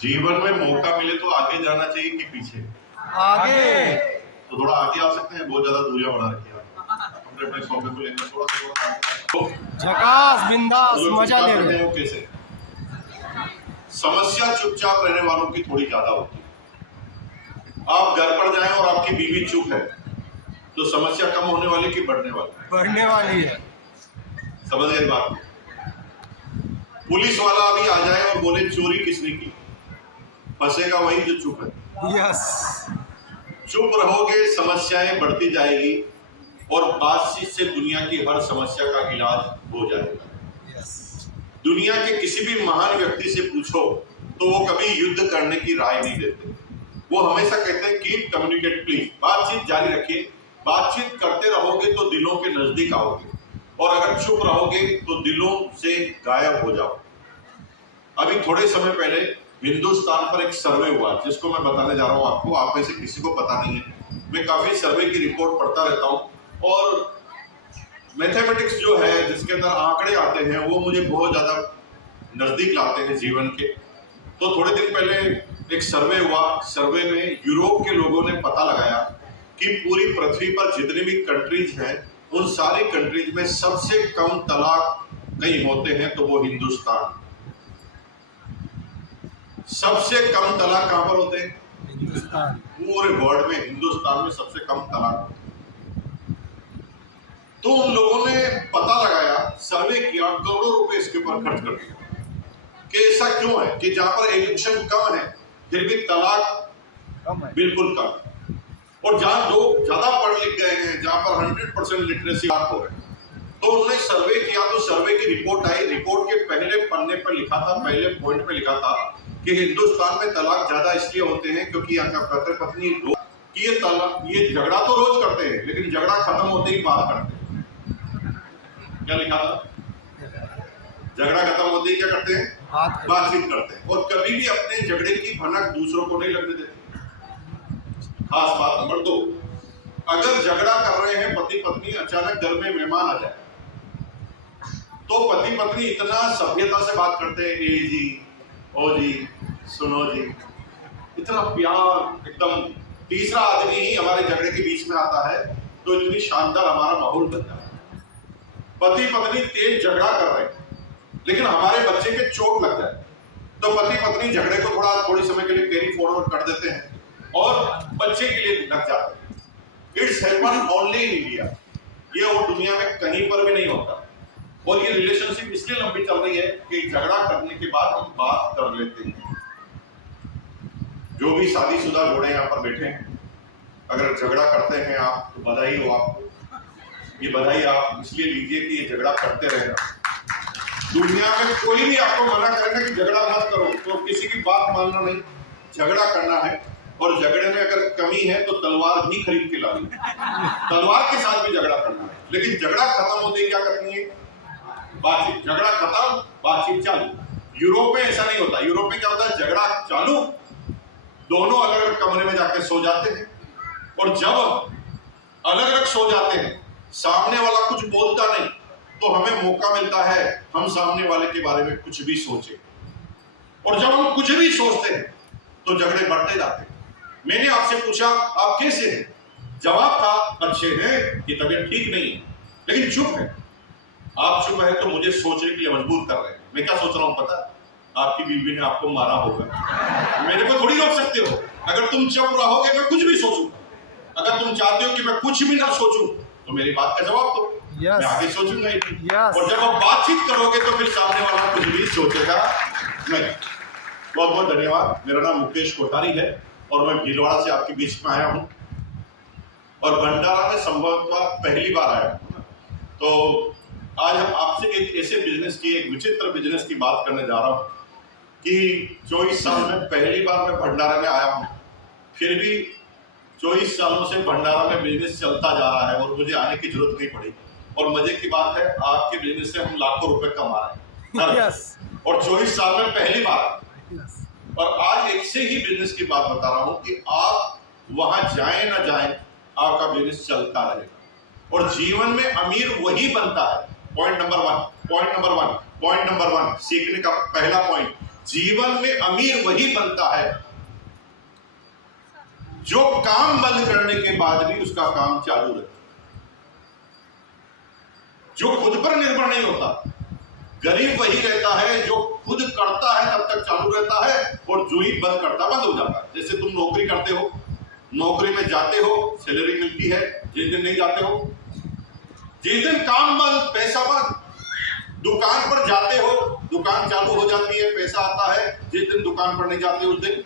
जीवन में मौका मिले तो आगे जाना चाहिए कि पीछे? आगे। तो थोड़ा आगे आ सकते हैं, बहुत ज्यादा दूरियां बना रखी है हमने अपने सौंपे को लेकर थोड़ा झकास बिंदास मजा ले रहे हो। कैसे समस्या चुपचाप रहने वालों की थोड़ी ज्यादा होती है। आप घर पर जाएं और आपकी बीवी चुप है तो समस्या कम होने वाली कि बढ़ने वाली? बढ़ने वाली है। समझ गए बात? पुलिस वाला अभी आ जाए और बोले चोरी किसने की, फंसेगा वही जो चुप है। यस। चुप रहोगे समस्याएं बढ़ती जाएगी और बातचीत से दुनिया की हर समस्या का इलाज हो जाएगा। यस। दुनिया के किसी भी महान व्यक्ति से पूछो तो वो कभी युद्ध करने की राय नहीं देते। वो हमेशा कहते हैं कीप कम्युनिकेट प्लीज, बातचीत जारी रखिए। बातचीत करते रहोगे तो दिलों के नजदीक आओगे और अगर चुप रहोगे तो दिलों से गायब हो जाओ। अभी थोड़े समय पहले हिंदुस्तान पर एक सर्वे हुआ जिसको मैं बताने जा रहा हूँ आपको। आप में से किसी को पता नहीं है, मैं काफी सर्वे की रिपोर्ट पढ़ता रहता हूँ और मैथमेटिक्स जो है जिसके अंदर आंकड़े आते हैं वो मुझे बहुत ज्यादा नजदीक लाते हैं जीवन के। तो थोड़े दिन पहले एक सर्वे हुआ। सर्वे में यूरोप के लोगों ने पता लगाया कि पूरी पृथ्वी पर जितने भी कंट्रीज हैं उन सारी कंट्रीज में सबसे कम तलाक कहीं होते हैं तो वो हिंदुस्तान। सबसे कम तलाक कहां पर होते हैं? हिंदुस्तान। पूरे वर्ल्ड में हिंदुस्तान में सबसे कम तलाक। तो उन लोगों ने पता लगाया, सर्वे किया, करोड़ों रुपए इसके ऊपर खर्च कर दिया कि ऐसा क्यों है कि जहां पर एजुकेशन कम है फिर भी तलाक कम है, बिल्कुल कम। और जहां लोग ज्यादा पढ़ लिख गए हैं, जहां पर 100% लिटरेसी हो रहे हैं, तो उन्होंने सर्वे किया। तो सर्वे की रिपोर्ट आई। रिपोर्ट के पहले पन्ने पर लिखा था, पहले पॉइंट पे लिखा था कि हिंदुस्तान में तलाक ज्यादा इसलिए होते हैं क्योंकि यहाँ का पति पत्नी ये झगड़ा तो रोज करते हैं लेकिन झगड़ा खत्म होते ही बात करते हैं। क्या लिखा था? झगड़ा खत्म होते ही क्या करते हैं? बातचीत करते हैं और कभी भी अपने झगड़े की भनक दूसरों को नहीं लगने देते। खास बात नंबर 2, अगर झगड़ा कर रहे हैं पति पत्नी, अचानक घर में मेहमान आ जाए तो पति पत्नी इतना सभ्यता से बात करते हैं, ए जी, ओ जी, सुनो जी, इतना प्यार एकदम। तीसरा आदमी ही हमारे झगड़े के बीच में आता है तो इतनी शानदार हमारा माहौल बन जाता है। पति पत्नी तेज झगड़ा कर रहे हैं लेकिन हमारे बच्चे के चोट लग जाए तो पति पत्नी झगड़े को थोड़ी समय के लिए कैरी फॉरवर्ड कर देते हैं और बच्चे के लिए लग जाते हैं। It's happen only in India. ये और दुनिया में कहीं पर भी नहीं होता। और ये रिलेशनशिप इसलिए लंबी चल रही है कि झगड़ा करने के बाद हम बात कर लेते हैं। जो भी शादीशुदा जोड़े यहाँ पर बैठे हैं, अगर झगड़ा करते हैं आप तो बधाई हो आपको। ये बधाई आप इसलिए लीजिए कि ये झगड़ा करते रहना। दुनिया में कोई भी आपको मना करेगा कि झगड़ा मत करो तो किसी की बात मानना नहीं, झगड़ा करना है। और झगड़े में अगर कमी है तो तलवार भी खरीद के लानी है, तलवार के साथ भी झगड़ा करना है। लेकिन झगड़ा खत्म होते ही क्या करनी है? बातचीत। झगड़ा खत्म, बातचीत चालू। यूरोप में ऐसा नहीं होता। यूरोप में क्या होता है? झगड़ा चालू, दोनों अलग अलग कमरे में जाके सो जाते हैं और जब अलग अलग सो जाते हैं सामने वाला कुछ बोलता नहीं तो हमें मौका मिलता है हम सामने वाले के बारे में कुछ भी सोचें। और जब हम कुछ भी सोचते हैं तो झगड़े बढ़ते जाते हैं। मैंने आपसे पूछा आप कैसे हैं? जवाब था अच्छे हैं, कि तबीयत ठीक नहीं है, लेकिन चुप है। आप चुप है तो मुझे सोचने के लिए मजबूर कर रहे हैं। मैं क्या सोच रहा हूं पता? आपकी बीवी ने आपको मारा होगा, मेरे को थोड़ी रोक सकते हो। अगर तुम चुप रहोगे मैं कुछ भी सोचूंगा। अगर तुम चाहते हो कि मैं कुछ भी ना सोचूं तो मेरी बात का जवाब दो। मैं आगे सोचूंगा ही नहीं। और जब आप बातचीत करोगे तो फिर सामने वाला कुछ भी सोचेगा नहीं। बहुत बहुत धन्यवाद। मेरा नाम मुकेश कोठारी है और मैं भीलवाड़ा से आपके बीच में आया हूँ और भंडारा में संभवतः पहली बार आया हूँ। तो आज हम आपसे एक ऐसे बिजनेस की, एक विचित्र बिजनेस की बात करने जा रहा हूँ कि 24 साल में पहली बार मैं भंडारा में आया हूँ, फिर भी 24 सालों से भंडारा में बिजनेस चलता जा रहा है और मुझे आने की जरूरत नहीं पड़ी। और मजे की बात है आपके बिजनेस से हम लाखों रुपए कमा रहे हैं और 24 साल में पहली बार। और आज एक से ही बिजनेस की बात बता रहा हूं कि आप वहां जाएं ना जाएं आपका बिजनेस चलता रहेगा। और जीवन में अमीर वही बनता है पॉइंट नंबर वन सीखने का पहला पॉइंट, जीवन में अमीर वही बनता है जो काम बंद करने के बाद भी उसका काम चालू रहता, जो खुद पर निर्भर नहीं होता। गरीब वही रहता है जो खुद करता है तब तक चालू रहता है, और जो ही बंद करता बंद हो जाता है। जैसे तुम नौकरी करते हो, नौकरी में जाते हो, सैलरी मिलती है, जिस दिन नहीं जाते हो, जिस दिन काम बंद, पैसा बंद। दुकान पर जाते हो, दुकान चालू हो जाती है, पैसा आता है, जिस दिन दुकान पर नहीं जाते उस दिन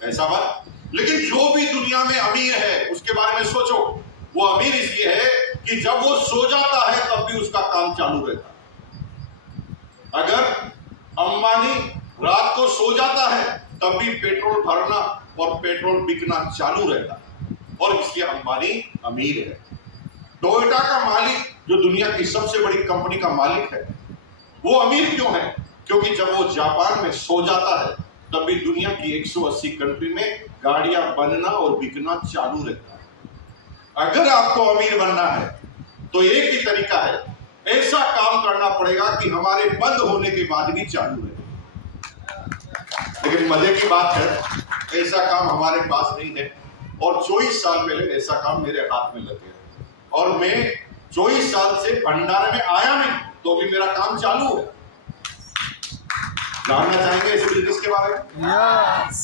पैसा बंद। लेकिन जो भी दुनिया में अमीर है उसके बारे में सोचो, वो अमीर इसलिए है कि जब वो सो जाता है तब भी उसका काम चालू रहता है। अगर अंबानी रात को सो जाता है तब भी पेट्रोल भरना और पेट्रोल बिकना चालू रहता है, और इसलिए अंबानी अमीर है। टोयोटा का मालिक जो दुनिया की सबसे बड़ी कंपनी का मालिक है, वो अमीर क्यों है? क्योंकि जब वो जापान में सो जाता है तब भी दुनिया की 180 कंट्री में गाड़ियां बनना और बिकना चालू रहता है। अगर आपको अमीर बनना है तो एक ही तरीका है, ऐसा काम करना पड़ेगा कि हमारे बंद होने के बाद भी चालू रहे। लेकिन मजे की बात है, ऐसा काम हमारे पास नहीं है, और 24 साल पहले ऐसा काम मेरे हाथ में लगे, और मैं 24 साल से भंडारे में आया नहीं तो भी मेरा काम चालू है। जानना चाहेंगे इस बिजनेस के बारे में? यस।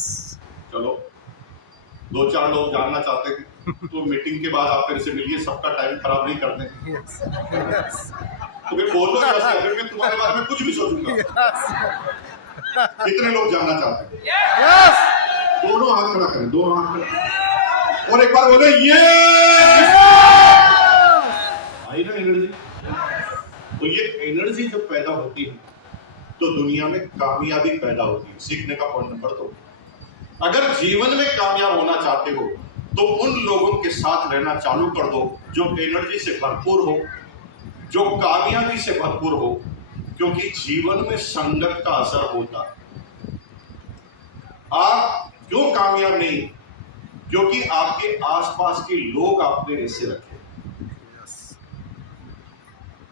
चलो, 2-4 लोग जानना चाहते हैं तो मीटिंग के बाद आप मेरे से मिलिए, सबका टाइम खराब नहीं करते। तो फिर बोलो, फिर मैं तुम्हारे बारे में कुछ भी सोचूंगा। कितने लोग जानना चाहते हैं? यस। दोनों हाथ खड़ा करें, दोनों हाथ खड़ा, और एक बार बोले ये आई ना एनर्जी। तो ये एनर्जी जब पैदा होती है तो दुनिया में कामयाबी पैदा होती है। सीखने का पॉइंट नंबर 2, अगर जीवन में कामयाब होना चाहते हो तो उन लोगों के साथ रहना चालू कर दो जो एनर्जी से भरपूर हो, जो कामयाबी से भरपूर हो, क्योंकि जीवन में संगत का असर होता है। आप क्यों कामयाब नहीं? क्योंकि आपके आसपास के लोग आपने ऐसे रखे,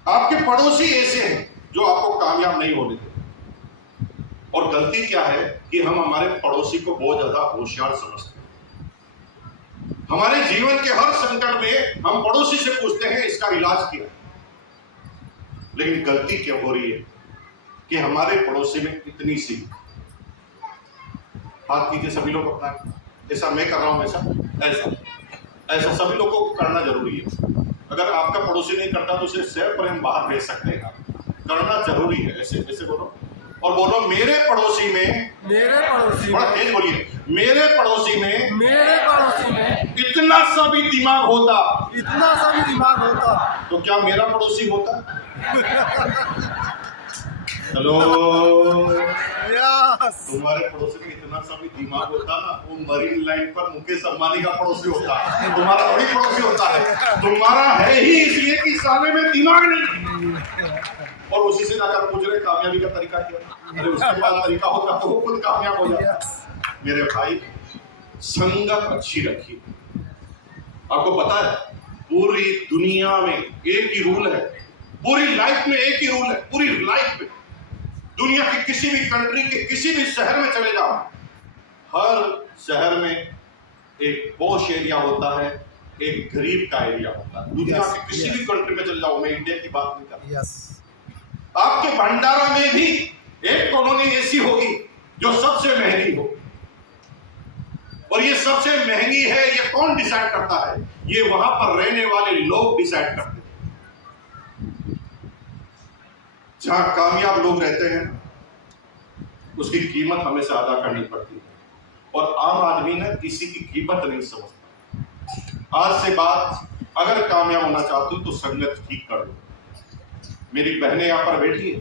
आपके पड़ोसी ऐसे हैं जो आपको कामयाब नहीं होने देते। और गलती क्या है कि हम हमारे पड़ोसी को बहुत ज्यादा होशियार समझते हैं। हमारे जीवन के हर संकट में हम पड़ोसी से पूछते हैं इसका इलाज क्या, लेकिन गलती क्या हो रही है कि हमारे पड़ोसी में इतनी सी, हाथ कीजिए सभी लोग अपना, ऐसा मैं कर रहा हूं, ऐसा सभी लोगों को करना जरूरी है। अगर आपका पड़ोसी नहीं करता तो उसे शेयर पर हम बाहर भेज सकते हैं, करना जरूरी है। ऐसे ऐसे बोलो, और बोलो मेरे पड़ोसी में, बड़ा तेज बोलिए, मेरे पड़ोसी में इतना सा भी दिमाग होता तो क्या मेरा पड़ोसी होता? हेलो, तुम्हारे पड़ोसी में इतना सा भी दिमाग होता ना, वो मरीन लाइन पर मुकेश अंबानी का पड़ोसी होता, तुम्हारा बड़ी पड़ोसी होता है। तुम्हारा है ही इसलिए कि साले में दिमाग नहीं, और उसी से जाकर पूछ रहे कामयाबी का तरीका क्या? अरे उसके पास तरीका होता तो वो खुद कामयाब हो जाता। मेरे भाई, संगत अच्छी रखिए। आपको पता है पूरी दुनिया में एक ही रूल है, पूरी लाइफ में एक ही रूल है, पूरी लाइफ में। दुनिया की किसी भी कंट्री के किसी भी शहर में चले जाओ, हर शहर में एक पॉश एरिया होता है, एक गरीब का एरिया होता है। दुनिया के किसी भी कंट्री में चले जाओ, मैं इंडिया की बात नहीं कर रहा। आपके भंडारा में भी एक कॉलोनी ऐसी होगी जो सबसे महंगी हो, और ये सबसे महंगी है, ये कौन डिसाइड करता है? ये वहां पर रहने वाले लोग डिसाइड करते हैं। जहां कामयाब लोग रहते हैं उसकी कीमत हमेशा अदा करनी पड़ती है, और आम आदमी ना किसी की कीमत नहीं समझता। आज से बात, अगर कामयाब होना चाहते हो तो संगत ठीक कर लो। मेरी बहनें यहां पर बैठी है,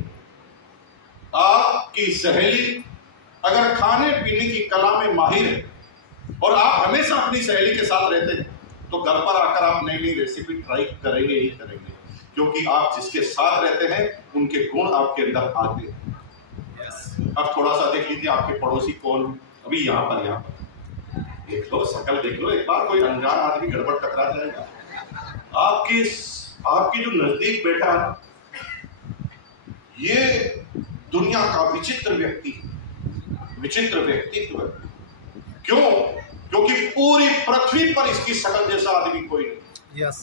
आपकी सहेली अगर खाने पीने की कला में माहिर है और आप हमेशा अपनी सहेली के साथ रहते हैं, तो घर पर आकर आप नई नई रेसिपी ट्राई करेंगे ही करेंगे, क्योंकि आप जिसके साथ रहते हैं उनके गुण आपके अंदर आते हैं। अब थोड़ा सा देख लीजिए आपके पड़ोसी कौन, अभी यहाँ पर देख लो, शकल देख लो एक बार, कोई अनजान आदमी गड़बड़ टकरा जाएगा। आपकी जो नजदीक बैठा है ये दुनिया का विचित्र व्यक्ति, विचित्र व्यक्तित्व। क्यों? क्योंकि पूरी पृथ्वी पर इसकी शकल जैसा आदमी कोई नहीं। यस।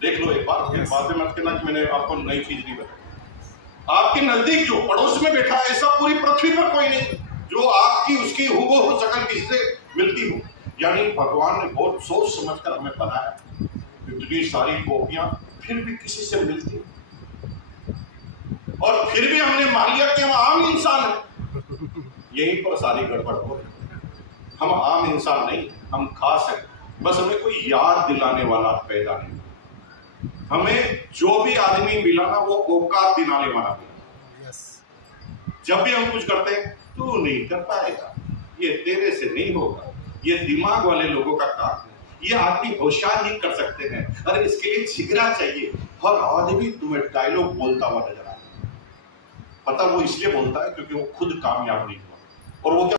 देख लो एक बार, Yes. बाद में मत कहना कि मैंने आपको नई चीज नहीं बताई। आपके नजदीक जो पड़ोस में बैठा है, ऐसा पूरी पृथ्वी पर कोई नहीं जो आपकी उसकी हूबहू शकल किससे मिलती हो। यानी भगवान ने बहुत सोच समझकर हमें बनाया। इतनी सारी कॉपियां फिर भी किसी से मिलती, और फिर भी हमने मान लिया कि हम आम इंसान हैं। यहीं पर सारी गड़बड़ हो रही। हम आम इंसान नहीं, हम खास हैं। बस हमें कोई याद दिलाने वाला पैदा नहीं। हमें जो भी आदमी मिला ना, वो औकात दिलाने वाला मिला। यस। जब भी हम कुछ करते हैं, तू नहीं कर पाएगा, ये तेरे से नहीं होगा, ये दिमाग वाले लोगों का काम है, ये आदमी होशियार ही कर सकते हैं, अरे इसके लिए जिगरा चाहिए। हर आदमी तुम्हें डायलॉग बोलता हुआ नजर आए। पता वो इसलिए बोलता है क्योंकि वो खुद कामयाब नहीं हुआ। और वो क्या